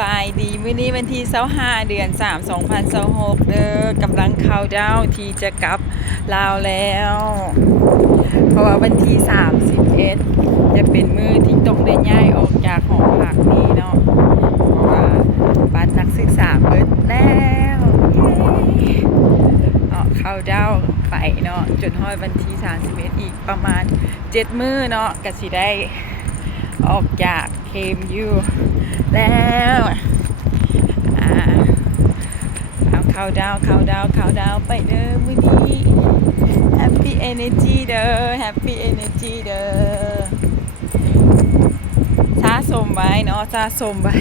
บายดีมื้อนี้วันที่25เดือน3 2026เด้อกำลังเข้าดาวน์ที่จะกลับลาวแล้วเพราะว่าวันที่31จะเป็นมื้อที่ต้องได้ย้ายออกจากหอพักนี้เนาะเพราะว่าบัตรนักศึกษาเปิดแล้วเข้าดาวน์ไปเนาะจนฮอดวันที่31อีกประมาณ7มื้อเนาะก็สิได้ออกจาก KMU แล้วเอาเข้าดาวไปเด้อมื้อนี้ Happy Energy เด้อ Happy Energy เด้อสะสมไว้เนาะสะสมไว้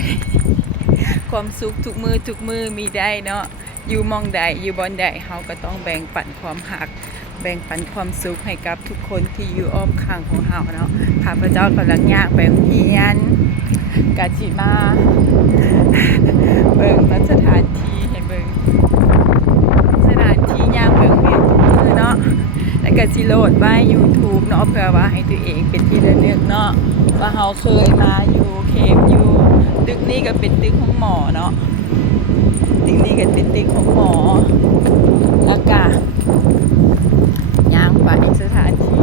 ความสุขทุกมือมีได้เนาะอยู่มองใดอยู่บอนใดเฮาก็ต้องแบ่งปันความหักแบ่งปันความสุขให้กับทุกคนที่อยู่อ้อมข้างของเฮาเนาะข้าพเจ้ากำลังย่างไปโรงเรียนกะจิมาเบิ่งสถานที่ให้เบิ่งสถานที่ย่างไปโรงเรียนทุกมื้อเนาะแล้วก็สิโหลดไว้ YouTube เนาะเพื่อว่าให้ตัวเองเป็นที่ระลึกเนาะว่าเฮาเคยมาอยู่เคมอยู่ตึกนี้ก็เป็นตึกของหมอเนาะตึกนี้ก็เป็นตึกของหมอแล้วก็ย่างไปสถานที่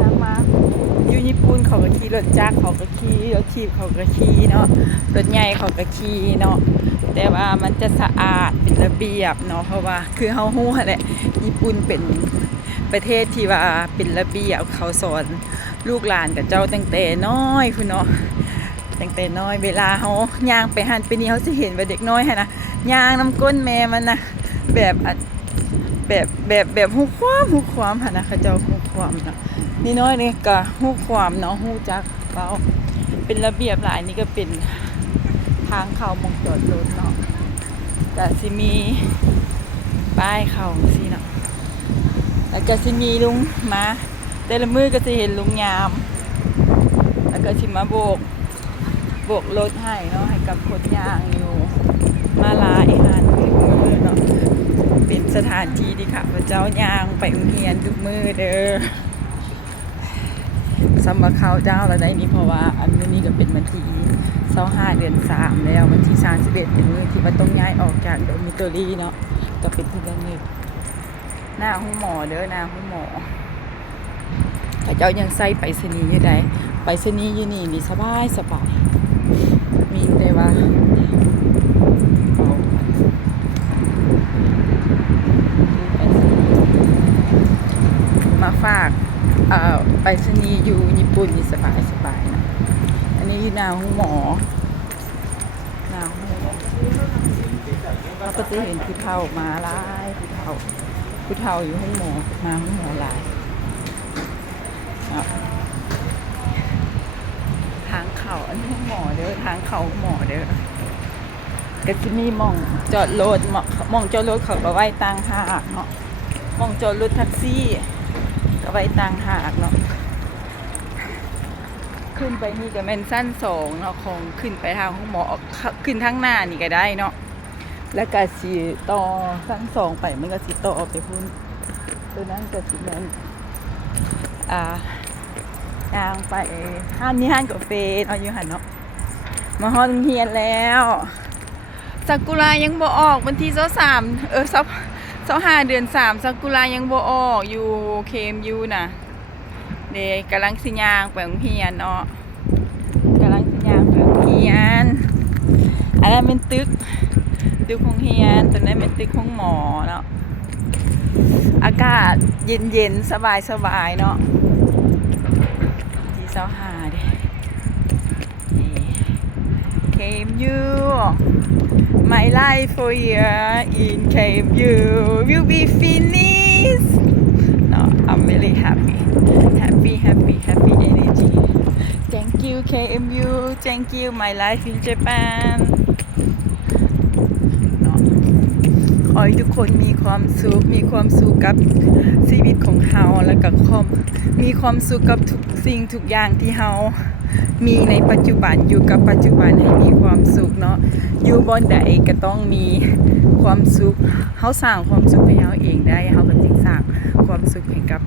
ย่างมาอยู่ญี่ปุ่นเขาก็ขี่รถจักรเขาก็ขี่รถถีบเขาก็ขี่เนาะรถใหญ่เขาก็ขี่เนาะแต่ว่ามันจะสะอาดเป็นระเบียบเนาะเพราะว่าคือเฮาฮู้แหละญี่ปุ่นเป็นประเทศที่ว่าเป็นระเบียบเขาสอนลูกหลานกับเจ้าตั้งแต่น้อยพุ่นเนาะตั้งแต่น้อยเวลาเฮาย่างไปหันไปนี่เฮาสิเห็นว่าเด็กน้อยหั่นน่ะย่างน้ำก้นแม่มันนะแบบฮู้ความหั่นน่ะเขาเจ้าฮู้ความเนาะนี่น้อยนี่ก็ฮู้ความเนาะฮู้จักเว้าเป็นระเบียบหลายนี่ก็เป็นทางเข้ามองจอดรถเนาะก็สิมีป้ายเข้าสิเนาะแล้วก็สิมีลุงมาแต่ละมื้อก็สิเห็นลุงยามแล้วก็สิมาโบกรถให้เนาะให้กับคนย่างอยู่มาลายหันทุกมื้อเนาะเป็นสถานที่ที่ข้าพเจ้าย่างไปโรงเรียนทุกมื้อเด้อสำหรับเขาเจ้าแล้วได้นี่เพราะว่าอันนี้ก็เป็นวันที่25เดือน3แล้ววันที่31เป็นมื้อที่ว่าต้องย้ายออกจากโดมิโตรีเนาะก็เป็นที่ระลึกหน้าห้องหมอเด้อหน้าห้องหมอข้าเจ้ายังใส่ไปรษณีย์อยู่ใดไปรษณีย์อยู่นี่มีสบายมีแต่ว่ามาฝากไปรษณีย์อยู่ญี่ปุ่นนี่สบายนะอันนี้อยู่หน้าห้องหมอเราก็จะเห็นผู้เฒ่ามาหลายผู้เฒ่าอยู่ห้องหมอมาห้องหมอหลายทางเขาอันนี้ห้องหมอเด้อทางเขาหมอเด้อก็จะมีมองจอดรถมองจอดรถเขาก็ไว้ต่างหากเนาะมองจอดรถแท็กซี่ก็ไว้ต่างหากเนาะขึ้นไปนี่ก็เป็นสั้น2เนาะของขึ้นไปทางห้องหมอขึ้นทางหน้านี่ก็ได้เนาะแล้วก็สิต่อสั้น2ไปมันก็สิต่อไปพุ่นตัวนั้นก็สิแม่นทางไปห้านกาแฟเนาะอยู่หั่นเนาะมาฮอดโรงเรียนแล้วซากุระยังบ่ออกวันที่25เดือน3ซากุระยังบ่ออกอยู่ KMU น่ะเด็กกำลังสิย่างไปโรงเรียนเนาะกำลังสิย่างไปโรงเรียนอันนั้นเป็นตึกโรงเรียนตอนนั้นเป็นตึกของหมอเนาะอากาศเย็นสบายเนาะที่25เด้KMU My life for year in KMU will be finished. No, I'm really happy energy. Thank you KMU. Thank you my life in Japan. ขอให้ทุกคนมีความสุขกับชีวิตของเฮาแล้วก็มีความสุขกับทุกสิ่งทุกอย่างที่เฮามีในปัจจุบันอยู่กับปัจจุบันให้มีความสุขเนาะอยู่บนใดก็ต้องมีความสุขเฮาสร้างความสุขให้เฮาเองได้เฮาก็จึงสร้างความสุขให้กับ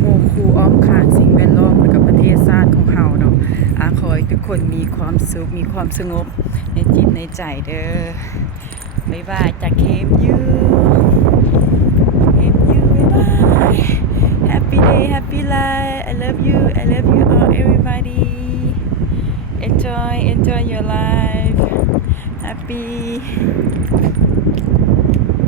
หมู่คู่อ้อมข้างสิ่งแวดล้อมแล้วกับประเทศชาติของเฮาเนาะขอให้ทุกคนมีความสุขมีความสงบในจิตในใจเด้อบ๊ายบายจากเคมยูบ๊ายบาย Happy day happy life I love you all everybody enjoy your life happy